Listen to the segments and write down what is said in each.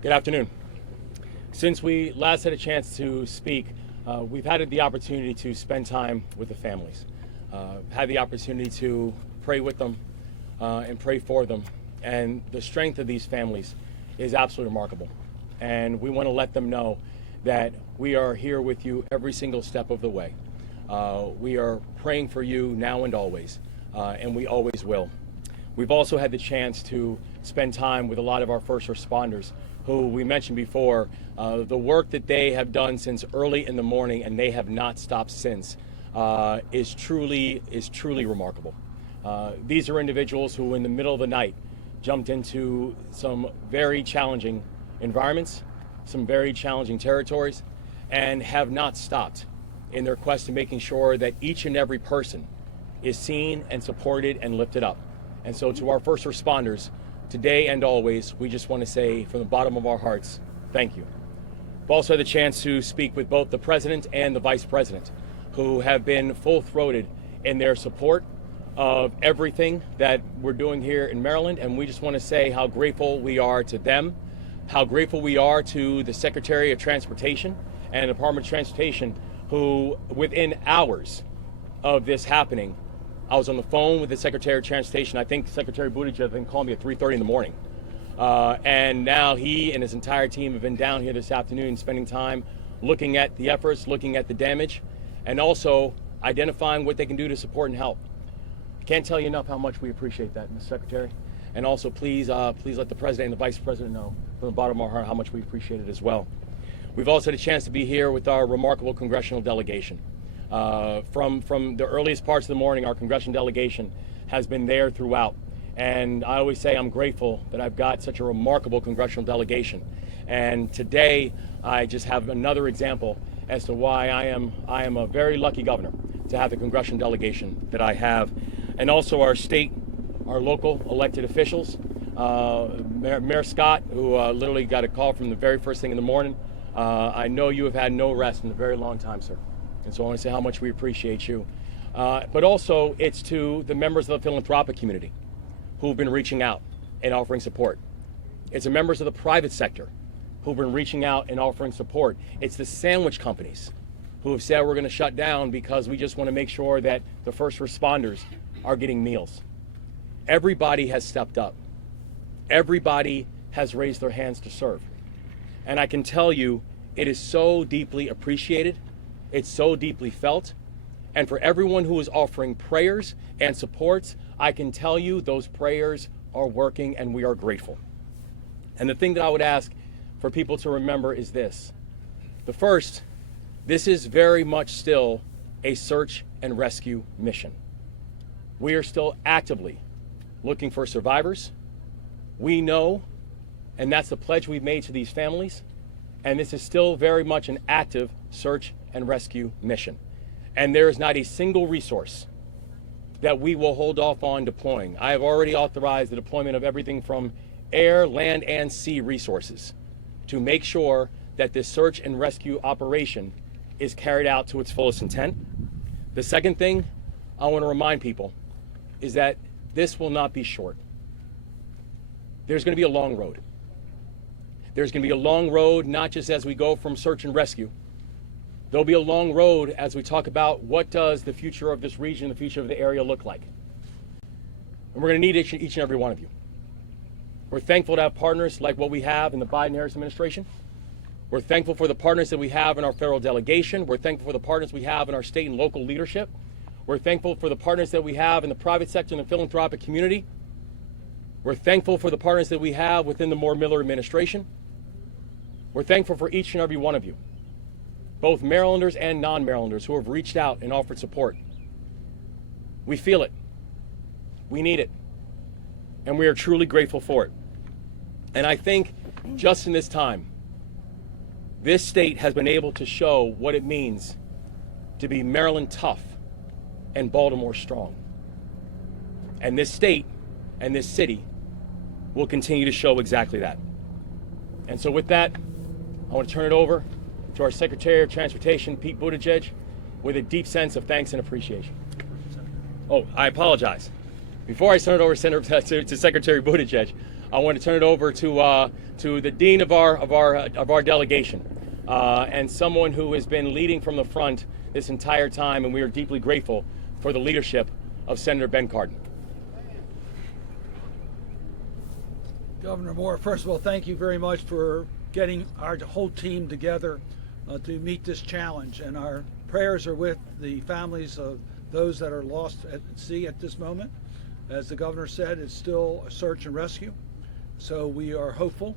Good afternoon. Since we last had a chance to speak, we've had the opportunity to spend time with the families, had the opportunity to pray with them and pray for them. And the strength of these families is absolutely remarkable. And we want to let them know that we are here with you every single step of the way. We are praying for you now and always, and we always will. We've also had the chance to spend time with a lot of our first responders who we mentioned before, the work that they have done since early in the morning, and they have not stopped since, is truly remarkable. These are individuals who in the middle of the night jumped into some very challenging environments, some very challenging territories, and have not stopped in their quest to making sure that each and every person is seen and supported and lifted up. And so to our first responders, today and always, we just want to say from the bottom of our hearts, thank you. We've also had the chance to speak with both the president and the vice president, who have been full-throated in their support of everything that we're doing here in Maryland. And we just want to say how grateful we are to them, how grateful we are to the Secretary of Transportation and the Department of Transportation, who within hours of this happening, I was on the phone with the Secretary of Transportation. I think Secretary Buttigieg called me at 3:30 in the morning. And now he and his entire team have been down here this afternoon spending time looking at the efforts, looking at the damage, and also identifying what they can do to support and help. I can't tell you enough how much we appreciate that, Mr. Secretary. And also please let the President and the Vice President know from the bottom of our heart how much we appreciate it as well. We've also had a chance to be here with our remarkable congressional delegation. From the earliest parts of the morning, our congressional delegation has been there throughout. And I always say I'm grateful that I've got such a remarkable congressional delegation. And today, I just have another example as to why I am a very lucky governor to have the congressional delegation that I have. And also our state, our local elected officials, Mayor Scott, who literally got a call from the very first thing in the morning. I know you have had no rest in a very long time, sir. And so I want to say how much we appreciate you. But also, it's to the members of the philanthropic community who've been reaching out and offering support. It's the members of the private sector who've been reaching out and offering support. It's the sandwich companies who have said we're going to shut down because we just want to make sure that the first responders are getting meals. Everybody has stepped up. Everybody has raised their hands to serve. And I can tell you, it is so deeply appreciated. It's so deeply felt. And for everyone who is offering prayers and supports, I can tell you those prayers are working and we are grateful. And the thing that I would ask for people to remember is this. The first, this is very much still a search and rescue mission. We are still actively looking for survivors. We know, and that's the pledge we've made to these families, and this is still very much an active search and rescue mission. And there is not a single resource that we will hold off on deploying. I have already authorized the deployment of everything from air, land, and sea resources to make sure that this search and rescue operation is carried out to its fullest intent. The second thing I want to remind people is that this will not be short. There's going to be a long road. There's going to be a long road, not just as we go from search and rescue. There'll be a long road as we talk about what does the future of this region, the future of the area look like. And we're going to need each and every one of you. We're thankful to have partners like what we have in the Biden-Harris administration. We're thankful for the partners that we have in our federal delegation. We're thankful for the partners we have in our state and local leadership. We're thankful for the partners that we have in the private sector and the philanthropic community. We're thankful for the partners that we have within the Moore-Miller administration. We're thankful for each and every one of you, both Marylanders and non-Marylanders who have reached out and offered support. We feel it. We need it. And we are truly grateful for it. And I think just in this time, this state has been able to show what it means to be Maryland tough and Baltimore strong. And this state and this city will continue to show exactly that. And so with that, I want to turn it over to our Secretary of Transportation, Pete Buttigieg, with a deep sense of thanks and appreciation. Oh, I apologize. Before I turn it over to Secretary Buttigieg, I want to turn it over to the dean of our delegation, and someone who has been leading from the front this entire time, and we are deeply grateful for the leadership of Senator Ben Cardin. Governor Moore, first of all, thank you very much for getting our whole team together to meet this challenge, and our prayers are with the families of those that are lost at sea at this moment. As the governor said, it's still a search and rescue, so we are hopeful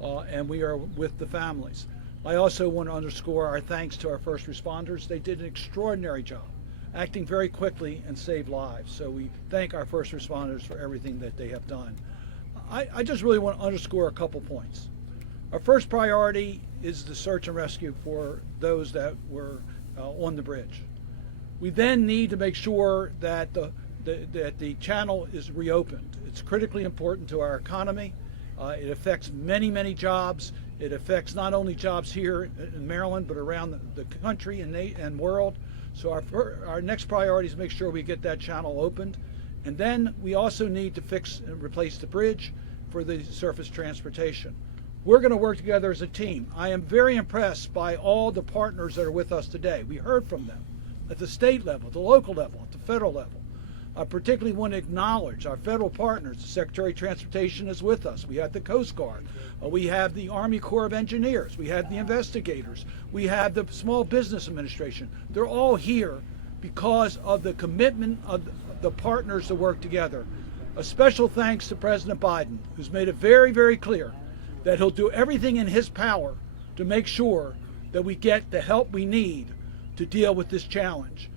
and we are with the families. I also want to underscore our thanks to our first responders. They did an extraordinary job, acting very quickly and saved lives, so we thank our first responders for everything that they have done. I just really want to underscore a couple points. Our first priority is the search and rescue for those that were on the bridge. We then need to make sure that the channel is reopened. It's critically important to our economy. It affects many, many jobs. It affects not only jobs here in Maryland, but around the country and world. So our next priority is to make sure we get that channel opened. And then we also need to fix and replace the bridge for the surface transportation. We're going to work together as a team. I am very impressed by all the partners that are with us today. We heard from them at the state level, the local level, at the federal level. I particularly want to acknowledge our federal partners. The Secretary of Transportation is with us. We have the Coast Guard. We have the Army Corps of Engineers. We have the investigators. We have the Small Business Administration. They're all here because of the commitment of the partners to work together. A special thanks to President Biden, who's made it very, very clear that he'll do everything in his power to make sure that we get the help we need to deal with this challenge.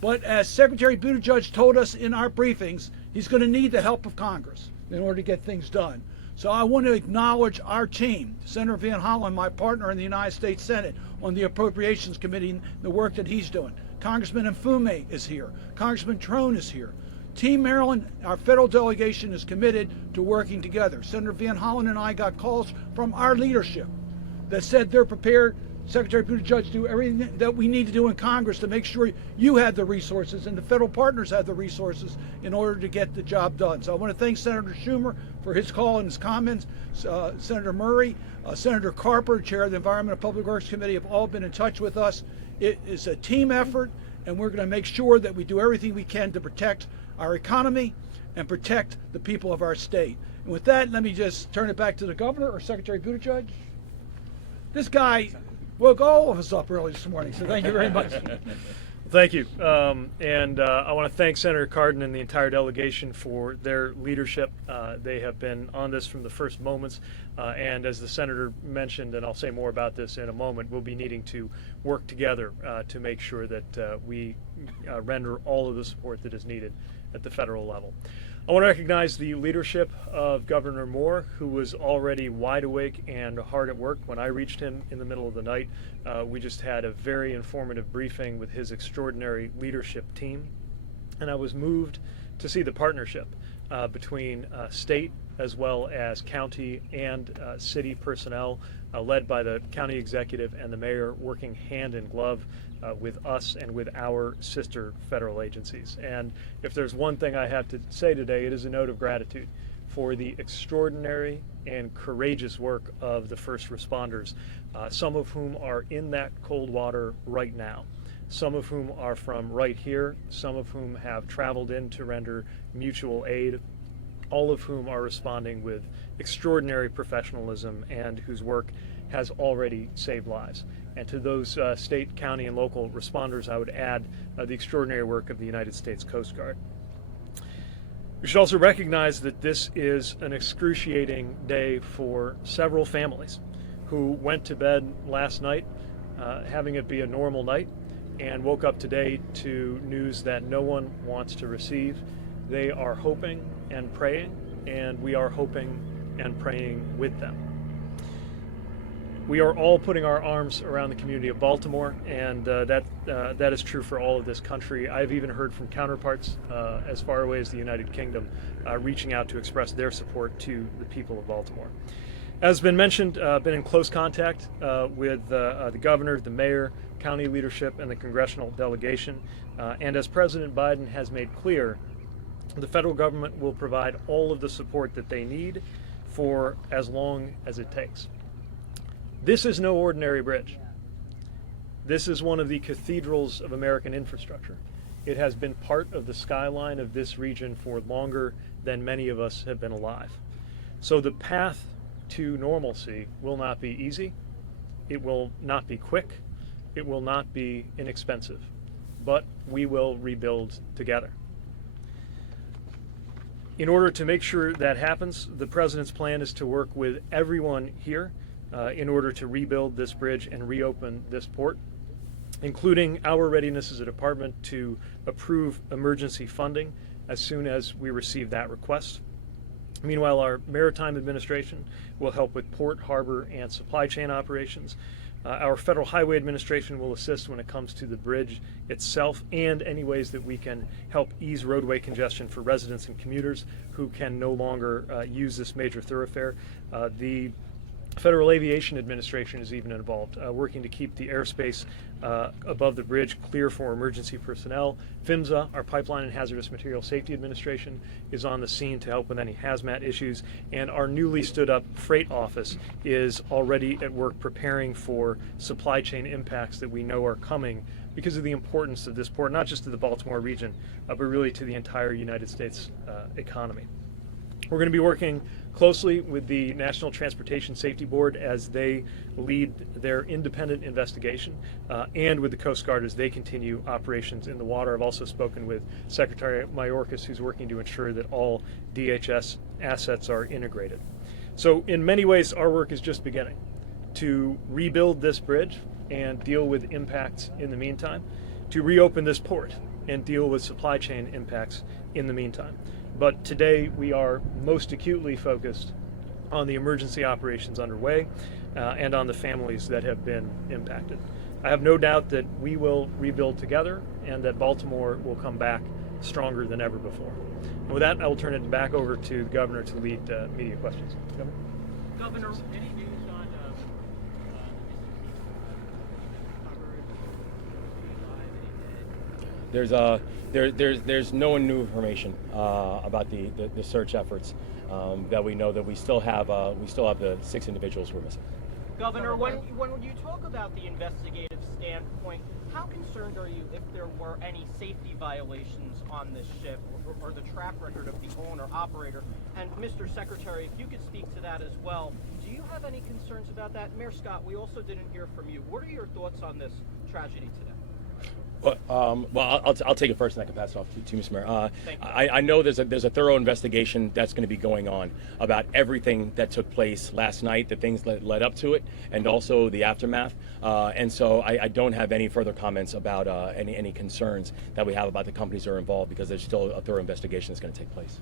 But as Secretary Buttigieg told us in our briefings, he's going to need the help of Congress in order to get things done. So I want to acknowledge our team, Senator Van Hollen, my partner in the United States Senate on the Appropriations Committee, and the work that he's doing. Congressman Mfume is here. Congressman Trone is here. Team Maryland, our federal delegation, is committed to working together. Senator Van Hollen and I got calls from our leadership that said they're prepared, Secretary Buttigieg, to do everything that we need to do in Congress to make sure you have the resources and the federal partners have the resources in order to get the job done. So I want to thank Senator Schumer for his call and his comments. Senator Murray, Senator Carper, Chair of the Environment and Public Works Committee, have all been in touch with us. It is a team effort, and we're going to make sure that we do everything we can to protect our economy and protect the people of our state. And with that, let me just turn it back to the governor or Secretary Buttigieg. This guy woke all of us up early this morning, so thank you very much. Thank you. I want to thank Senator Cardin and the entire delegation for their leadership. They have been on this from the first moments, and as the Senator mentioned, and I'll say more about this in a moment, we'll be needing to work together to make sure that we render all of the support that is needed at the federal level. I want to recognize the leadership of Governor Moore, who was already wide awake and hard at work when I reached him in the middle of the night. We just had a very informative briefing with his extraordinary leadership team, and I was moved to see the partnership between state as well as county and city personnel, led by the county executive and the mayor, working hand in glove with us and with our sister federal agencies. And if there's one thing I have to say today, it is a note of gratitude for the extraordinary and courageous work of the first responders, some of whom are in that cold water right now, some of whom are from right here, some of whom have traveled in to render mutual aid, all of whom are responding with extraordinary professionalism and whose work has already saved lives. And to those state, county, and local responders, I would add the extraordinary work of the United States Coast Guard. We should also recognize that this is an excruciating day for several families who went to bed last night having it be a normal night and woke up today to news that no one wants to receive. They are hoping and praying, and we are hoping and praying with them. We are all putting our arms around the community of Baltimore, and that is true for all of this country. I've even heard from counterparts as far away as the United Kingdom reaching out to express their support to the people of Baltimore. As been mentioned, been in close contact with the governor, the mayor, county leadership, and the congressional delegation. And as President Biden has made clear, the federal government will provide all of the support that they need for as long as it takes. This is no ordinary bridge. This is one of the cathedrals of American infrastructure. It has been part of the skyline of this region for longer than many of us have been alive. So the path to normalcy will not be easy. It will not be quick. It will not be inexpensive. But we will rebuild together. In order to make sure that happens, the President's plan is to work with everyone here in order to rebuild this bridge and reopen this port, including our readiness as a department to approve emergency funding as soon as we receive that request. Meanwhile, our Maritime Administration will help with port, harbor, and supply chain operations. Our Federal Highway Administration will assist when it comes to the bridge itself and any ways that we can help ease roadway congestion for residents and commuters who can no longer use this major thoroughfare. The Federal Aviation Administration is even involved, working to keep the airspace above the bridge clear for emergency personnel. PHMSA, our Pipeline and Hazardous Material Safety Administration, is on the scene to help with any hazmat issues. And our newly stood up Freight Office is already at work preparing for supply chain impacts that we know are coming because of the importance of this port, not just to the Baltimore region, but really to the entire United States economy. We're going to be working closely with the National Transportation Safety Board as they lead their independent investigation and with the Coast Guard as they continue operations in the water. I've also spoken with Secretary Mayorkas, who's working to ensure that all DHS assets are integrated. So in many ways, our work is just beginning to rebuild this bridge and deal with impacts in the meantime, to reopen this port and deal with supply chain impacts in the meantime. But today we are most acutely focused on the emergency operations underway and on the families that have been impacted. I have no doubt that we will rebuild together and that Baltimore will come back stronger than ever before. And with that, I will turn it back over to the Governor to lead media questions. Governor? Governor, any news on There's no new information about the search efforts that we know that we still have the 6 individuals who are missing. Governor, when you talk about the investigative standpoint, how concerned are you if there were any safety violations on this ship or the track record of the owner operator? And Mr. Secretary, if you could speak to that as well, do you have any concerns about that? Mayor Scott, we also didn't hear from you. What are your thoughts on this tragedy today? Well, I'll take it first, and I can pass it off to Mr. Mayor. Thank you. I know there's a thorough investigation that's going to be going on about everything that took place last night, the things that led up to it, and also the aftermath. And so I don't have any further comments about any concerns that we have about the companies that are involved, because there's still a thorough investigation that's going to take place.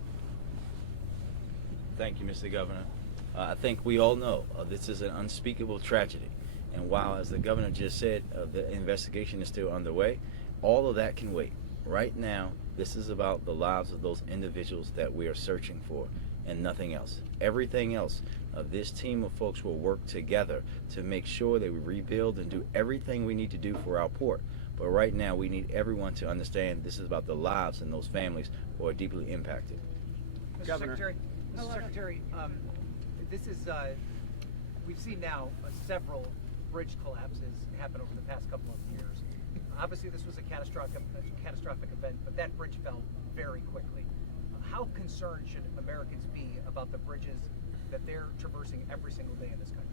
Thank you, Mr. Governor. I think we all know this is an unspeakable tragedy. And while, as the governor just said, the investigation is still underway, all of that can wait. Right now, this is about the lives of those individuals that we are searching for and nothing else. Everything else, this team of folks will work together to make sure that we rebuild and do everything we need to do for our port. But right now, we need everyone to understand this is about the lives and those families who are deeply impacted. Mr. Secretary, this is, we've seen now several bridge collapses happen over the past couple of years. Obviously, this was a catastrophic event, but that bridge fell very quickly. How concerned should Americans be about the bridges that they're traversing every single day in this country?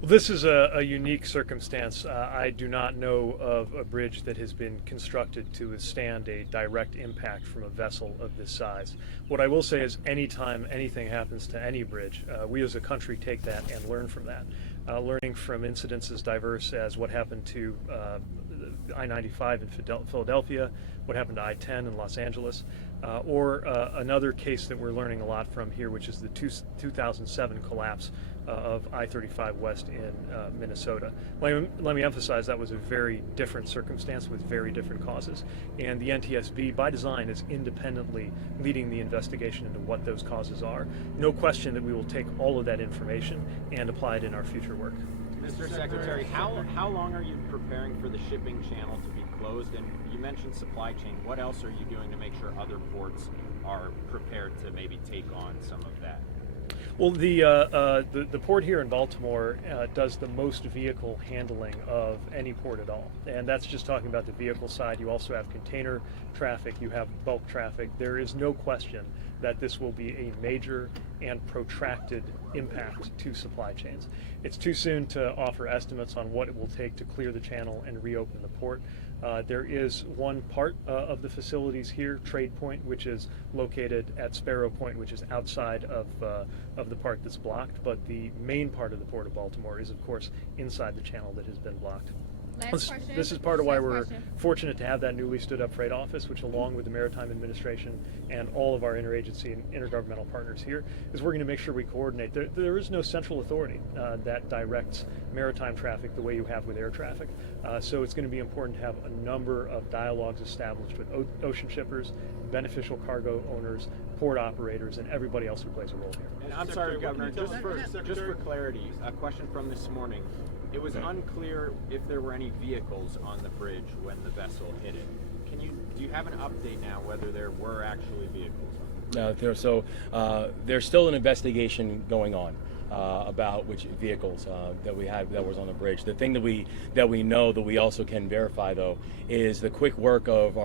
Well, this is a unique circumstance. I do not know of a bridge that has been constructed to withstand a direct impact from a vessel of this size. What I will say is anytime anything happens to any bridge, we as a country take that and learn from that. Learning from incidents as diverse as what happened to I-95 in Philadelphia, what happened to I-10 in Los Angeles, or another case that we're learning a lot from here, which is the 2007 collapse of I-35 West in Minnesota. Let me emphasize that was a very different circumstance with very different causes, and the NTSB by design is independently leading the investigation into what those causes are. No question that we will take all of that information and apply it in our future work. Mr. Secretary, how long are you preparing for the shipping channel to be closed? And you mentioned supply chain. What else are you doing to make sure other ports are prepared to maybe take on some of that? Well, the port here in Baltimore does the most vehicle handling of any port at all, and that's just talking about the vehicle side. You also have container traffic, you have bulk traffic. There is no question that this will be a major and protracted impact to supply chains. It's too soon to offer estimates on what it will take to clear the channel and reopen the port. There is one part of the facilities here, Trade Point, which is located at Sparrow Point, which is outside of the part that's blocked. But the main part of the Port of Baltimore is, of course, inside the channel that has been blocked. This is part of why we're fortunate to have that newly stood up freight office, which along with the Maritime Administration and all of our interagency and intergovernmental partners here, is we're going to make sure we coordinate. There is no central authority that directs maritime traffic the way you have with air traffic. So it's going to be important to have a number of dialogues established with ocean shippers, beneficial cargo owners, port operators, and everybody else who plays a role here. And I'm sorry, Governor, just for clarity, a question from this morning. It was unclear if there were any vehicles on the bridge when the vessel hit it. Do you have an update now whether there were actually vehicles on the bridge? There's still an investigation going on about which vehicles that we had that was on the bridge. The thing that we know that we also can verify though is the quick work of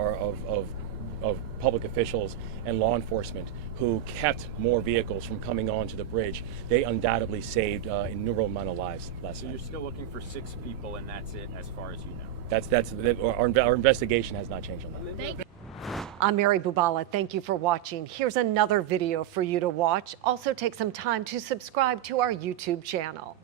of public officials and law enforcement who kept more vehicles from coming onto the bridge. They undoubtedly saved an innumerable amount of lives last So night. you're still looking for 6 people, and that's it, as far as you know. Our investigation has not changed on that. Thank you. I'm Mary Bubala. Thank you for watching. Here's another video for you to watch. Also take some time to subscribe to our YouTube channel.